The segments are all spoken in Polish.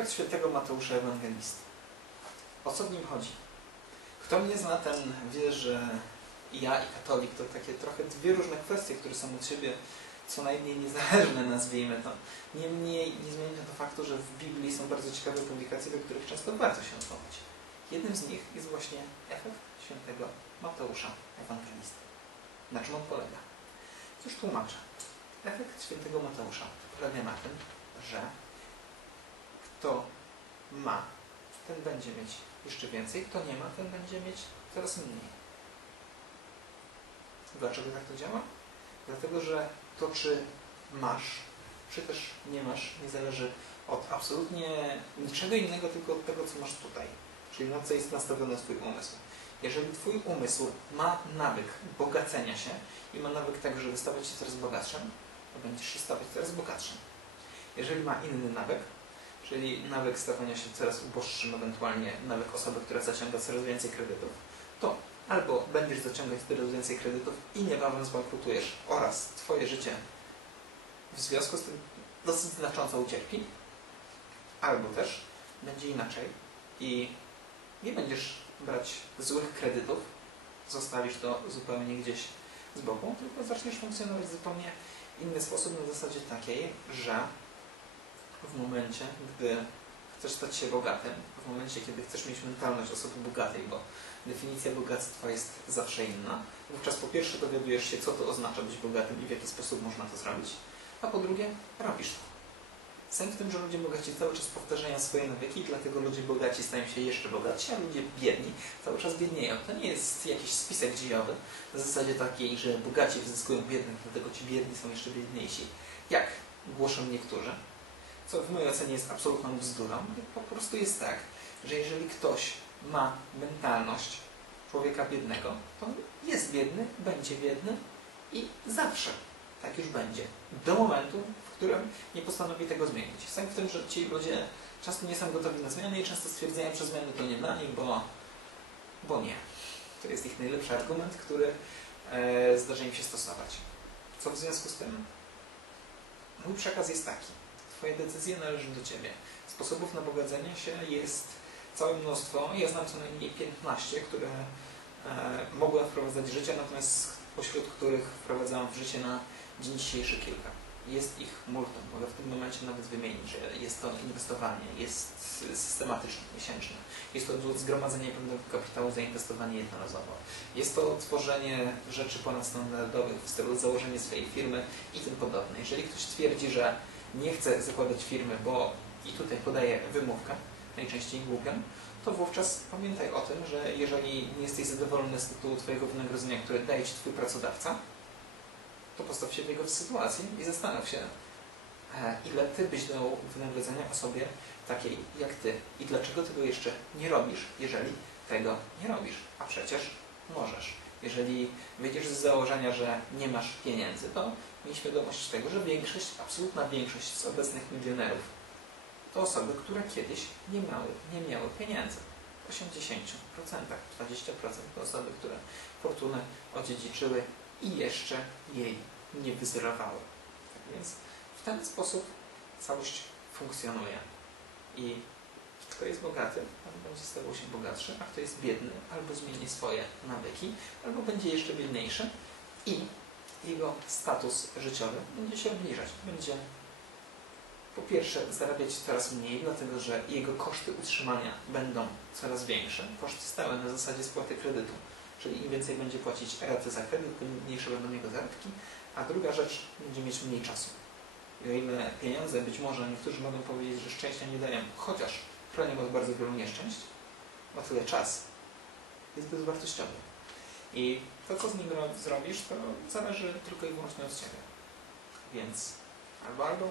Efekt świętego Mateusza Ewangelisty. O co w nim chodzi? Kto mnie zna, ten wie, że ja i katolik to takie trochę dwie różne kwestie, które są od siebie co najmniej niezależne, nazwijmy to. Niemniej nie zmienia to faktu, że w Biblii są bardzo ciekawe publikacje, do których często warto się odwołać. Jednym z nich jest właśnie efekt świętego Mateusza Ewangelisty. Na czym on polega? Cóż tłumaczę. Efekt świętego Mateusza polega na tym, że kto ma, ten będzie mieć jeszcze więcej, kto nie ma, ten będzie mieć coraz mniej. Dlaczego tak to działa? Dlatego, że to, czy masz, czy też nie masz, nie zależy od absolutnie niczego innego, tylko od tego, co masz tutaj. Czyli na co jest nastawiony Twój umysł. Jeżeli Twój umysł ma nawyk bogacenia się i ma nawyk tego, żeby stawać się coraz bogatszym, to będziesz się stawać coraz bogatszym. Jeżeli ma inny nawyk, czyli nawyk stawania się coraz uboższym, ewentualnie nawyk osoby, która zaciąga coraz więcej kredytów, to albo będziesz zaciągać coraz więcej kredytów i niebawem zbankrutujesz oraz Twoje życie w związku z tym dosyć znacząco ucierpi, albo też będzie inaczej i nie będziesz brać złych kredytów, zostawisz to zupełnie gdzieś z boku, tylko zaczniesz funkcjonować w zupełnie inny sposób na zasadzie takiej, że w momencie, gdy chcesz stać się bogatym, w momencie, kiedy chcesz mieć mentalność osoby bogatej, bo definicja bogactwa jest zawsze inna, wówczas po pierwsze dowiadujesz się, co to oznacza być bogatym i w jaki sposób można to zrobić, a po drugie robisz to. Sens w tym, że ludzie bogaci cały czas powtarzają swoje nawyki, dlatego ludzie bogaci stają się jeszcze bogatsi, a ludzie biedni cały czas biednieją. To nie jest jakiś spisek dziejowy na zasadzie takiej, że bogaci wzyskują biednych, dlatego ci biedni są jeszcze biedniejsi. Jak głoszą niektórzy, co w mojej ocenie jest absolutną bzdurą, po prostu jest tak, że jeżeli ktoś ma mentalność człowieka biednego, to jest biedny, będzie biedny i zawsze tak już będzie. Do momentu, w którym nie postanowi tego zmienić. Sęk w tym, że ci ludzie często nie są gotowi na zmiany i często stwierdzają, że zmiany to nie dla nich, bo, bo nie. To jest ich najlepszy argument, który e, zdarzy im się stosować. Co w związku z tym? Mój przekaz jest taki. Twoje decyzje należą do Ciebie. Sposobów na bogacenie się jest całe mnóstwo. Ja znam co najmniej 15, które e, mogłem wprowadzać w życie, natomiast pośród których wprowadzałem w życie na dzień dzisiejszy kilka. Jest ich multum. Mogę w tym momencie nawet wymienić, że jest to inwestowanie, jest systematyczne, miesięczne. Jest to zgromadzenie pewnego kapitału, zainwestowanie jednorazowo. Jest to tworzenie rzeczy ponadstandardowych w stylu założenie swojej firmy i tym podobne. Jeżeli ktoś twierdzi, że nie chce zakładać firmy, bo i tutaj podaję wymówkę, najczęściej głupią, to wówczas pamiętaj o tym, że jeżeli nie jesteś zadowolony z tytułu Twojego wynagrodzenia, które daje Ci Twój pracodawca, to postaw się w jego sytuacji i zastanów się, e, ile Ty byś dał wynagrodzenia osobie takiej jak Ty i dlaczego tego jeszcze nie robisz, jeżeli tego nie robisz. A przecież możesz. Jeżeli wyjdziesz z założenia, że nie masz pieniędzy, to miej świadomość tego, że większość, absolutna większość z obecnych milionerów to osoby, które kiedyś nie miały, nie miały pieniędzy. W 80%, 20% to osoby, które fortunę odziedziczyły i jeszcze jej nie wyzerowały. Tak więc w ten sposób całość funkcjonuje. I kto jest bogaty, on będzie stawał się bogatszy, a kto jest biedny, albo zmieni swoje nawyki, albo będzie jeszcze biedniejszy i jego status życiowy będzie się obniżać. Będzie po pierwsze zarabiać coraz mniej, dlatego że jego koszty utrzymania będą coraz większe. Koszty stałe na zasadzie spłaty kredytu. Czyli im więcej będzie płacić raty za kredyt, tym mniejsze będą jego zarobki. A druga rzecz, będzie mieć mniej czasu. I o ile pieniądze być może niektórzy mogą powiedzieć, że szczęścia nie dają, chociaż chronią od bardzo wielu nieszczęść, o tyle czas jest bezwartościowy. I to, co z nim zrobisz, to zależy tylko i wyłącznie od Ciebie. Więc albo, albo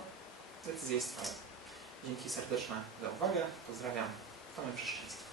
decyzja jest Twoja. Dzięki serdeczne za uwagę. Pozdrawiam. Tomek Przeszczyński.